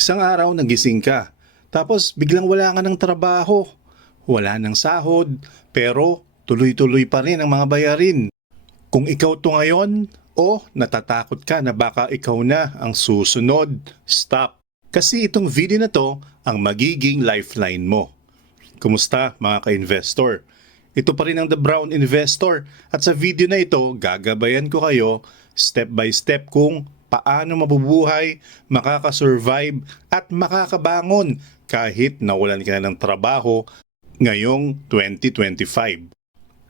Isang araw nagising ka, tapos biglang wala ka ng trabaho, wala ng sahod, pero tuloy-tuloy pa rin ang mga bayarin. Kung ikaw to ngayon, o natatakot ka na baka ikaw na ang susunod, stop. Kasi itong video na to ang magiging lifeline mo. Kumusta mga ka-investor? Ito pa rin ang The Brown Investor at sa video na ito gagabayan ko kayo step by step kung paano mabubuhay, makakasurvive at makakabangon kahit nawalan ka na ng trabaho ngayong 2025.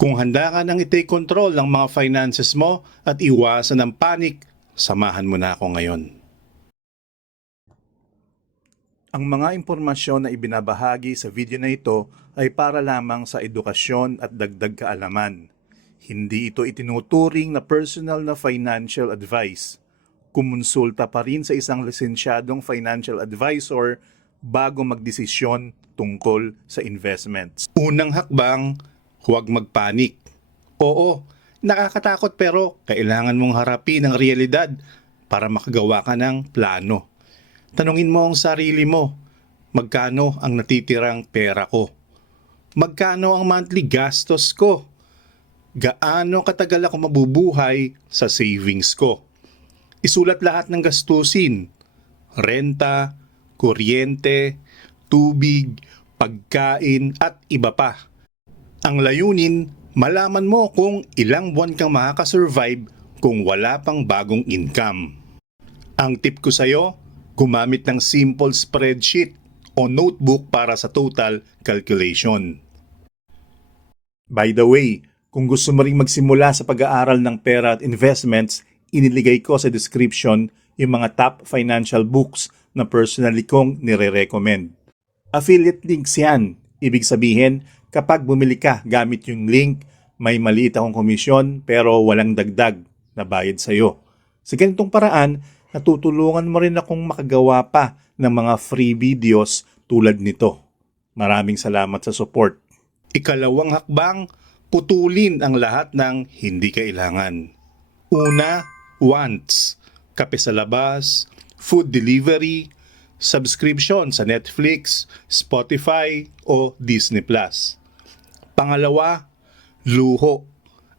Kung handa ka nang i-take control ng mga finances mo at iwasan ng panic, samahan mo na ako ngayon. Ang mga impormasyon na ibinabahagi sa video na ito ay para lamang sa edukasyon at dagdag kaalaman. Hindi ito itinuturing na personal na financial advice. Kumonsulta pa rin sa isang lisensyadong financial advisor bago magdesisyon tungkol sa investments. Unang hakbang, huwag magpanik. Oo, nakakatakot pero kailangan mong harapin ang realidad para makagawa ka ng plano. Tanungin mo ang sarili mo, magkano ang natitirang pera ko? Magkano ang monthly gastos ko? Gaano katagal ako mabubuhay sa savings ko? Isulat lahat ng gastusin, renta, kuryente, tubig, pagkain at iba pa. Ang layunin, malaman mo kung ilang buwan kang makakasurvive kung wala pang bagong income. Ang tip ko sa'yo, gumamit ng simple spreadsheet o notebook para sa total calculation. By the way, kung gusto mo ring magsimula sa pag-aaral ng pera at investments, iniligay ko sa description yung mga top financial books na personally kong nire-recommend. Affiliate links yan. Ibig sabihin, kapag bumili ka gamit yung link, may maliit akong komisyon pero walang dagdag na bayad sa'yo. Sa ganitong paraan, natutulungan mo rin akong makagawa pa ng mga free videos tulad nito. Maraming salamat sa support. Ikalawang hakbang, putulin ang lahat ng hindi kailangan. Una, wants. Kape sa labas, food delivery, subscription sa Netflix, Spotify o Disney+. Pangalawa, luho.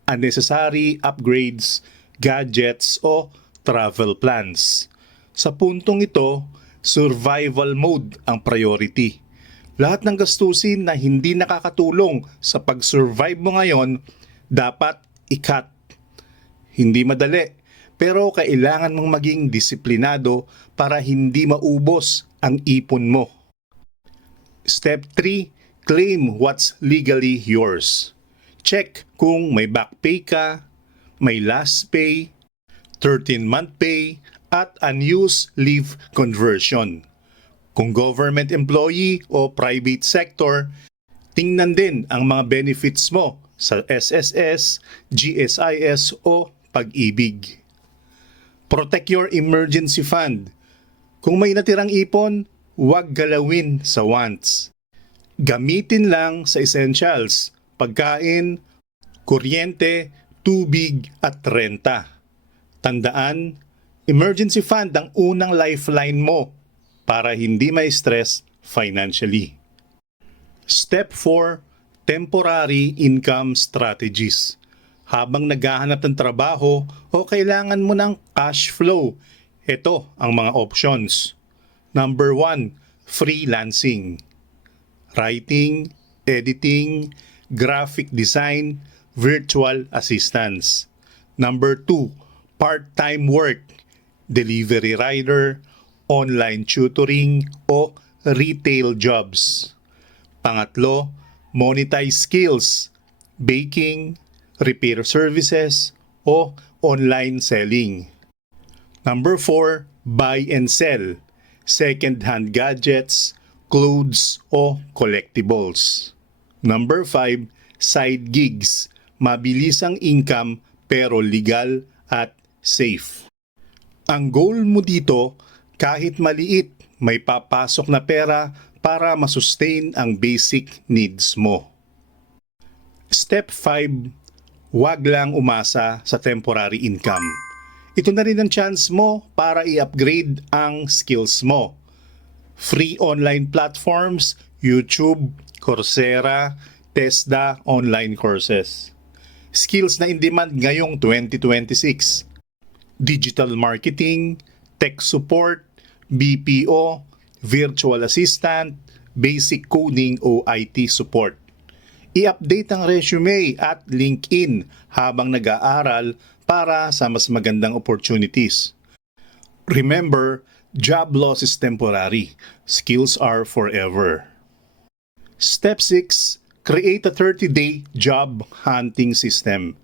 Unnecessary upgrades, gadgets o travel plans. Sa puntong ito, survival mode ang priority. Lahat ng gastusin na hindi nakakatulong sa pag-survive mo ngayon, dapat i-cut. Hindi madali, pero kailangan mong maging disiplinado para hindi maubos ang ipon mo. Step 3, claim what's legally yours. Check kung may back pay ka, may last pay, 13-month pay, at unused leave conversion. Kung government employee o private sector, tingnan din ang mga benefits mo sa SSS, GSIS o Pag-ibig. Protect your emergency fund. Kung may natirang ipon, huwag galawin sa wants. Gamitin lang sa essentials, pagkain, kuryente, tubig at renta. Tandaan, emergency fund ang unang lifeline mo para hindi ma-stress financially. Step 4, temporary income strategies. Habang naghahanap ng trabaho o kailangan mo ng cash flow, ito ang mga options. Number 1, freelancing. Writing, editing, graphic design, virtual assistance. Number 2, part-time work, delivery rider, online tutoring, o retail jobs. Pangatlo, monetize skills, baking, repair services, o online selling. Number 4, buy and sell, second-hand gadgets, clothes, o collectibles. Number 5, side gigs, mabilis ang income pero legal at safe. Ang goal mo dito, kahit maliit, may papasok na pera para masustain ang basic needs mo. Step 5, huwag lang umasa sa temporary income. Ito na rin ang chance mo para i-upgrade ang skills mo. free online platforms, YouTube, Coursera, TESDA online courses. Skills na in demand ngayong 2026. Digital marketing, tech support, BPO, virtual assistant, basic coding o IT support. I-update ang resume at LinkedIn habang nag-aaral para sa mas magandang opportunities. Remember, job loss is temporary. Skills are forever. Step 6. Create a 30-day job hunting system.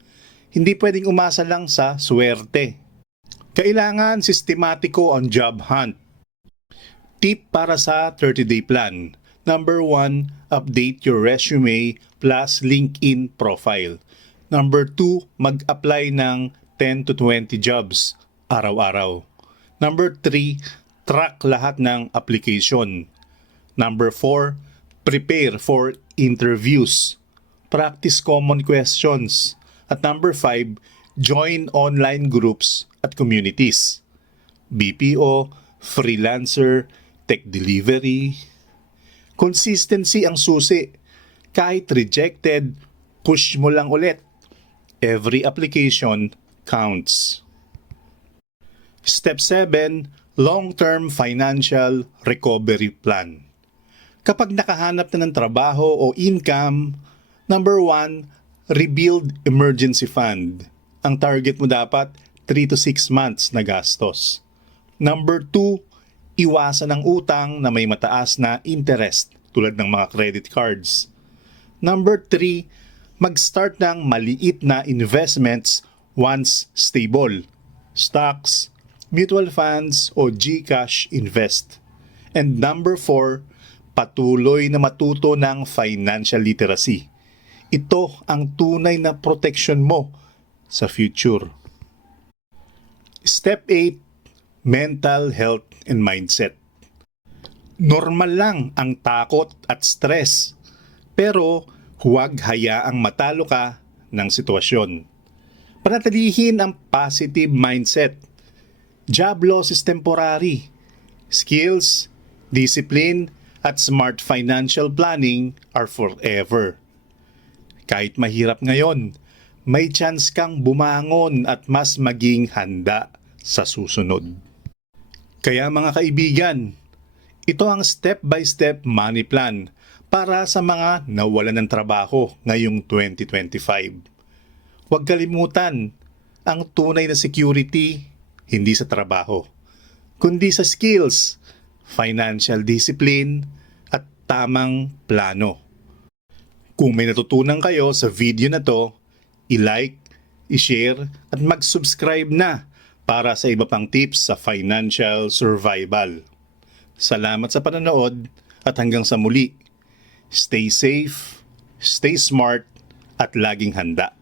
Hindi pwedeng umasa lang sa swerte. Kailangan sistematiko ang job hunt. Tip para sa 30-day plan. Number 1, update your resume plus LinkedIn profile. Number 2, mag-apply ng 10 to 20 jobs araw-araw. Number 3, track lahat ng application. Number 4, prepare for interviews. Practice common questions. At number 5, join online groups at communities. BPO, freelancer, tech delivery. Consistency ang susi. Kahit rejected, push mo lang ulit. Every application counts. Step 7, long-term financial recovery plan. Kapag nakahanap na ng trabaho o income, number 1, rebuild emergency fund. Ang target mo dapat 3 to 6 months na gastos. Number 2, iwasan ang utang na may mataas na interest tulad ng mga credit cards. Number 3, mag-start ng maliit na investments once stable. Stocks, mutual funds o GCash invest. And number 4, patuloy na matuto ng financial literacy. Ito ang tunay na protection mo sa future. Step 8, mental health and mindset. Normal lang ang takot at stress, pero huwag hayaang matalo ka ng sitwasyon. Panatilihin ang positive mindset. Job loss is temporary. Skills, discipline, at smart financial planning are forever. Kahit mahirap ngayon, may chance kang bumangon at mas maging handa sa susunod. Kaya mga kaibigan, ito ang step-by-step money plan para sa mga nawalan ng trabaho ngayong 2025. Huwag kalimutan, ang tunay na security hindi sa trabaho, kundi sa skills, financial discipline, at tamang plano. Kung may natutunan kayo sa video na to, i-like, i-share, at mag-subscribe na para sa iba pang tips sa financial survival. Salamat sa panonood at hanggang sa muli. Stay safe, stay smart, at laging handa.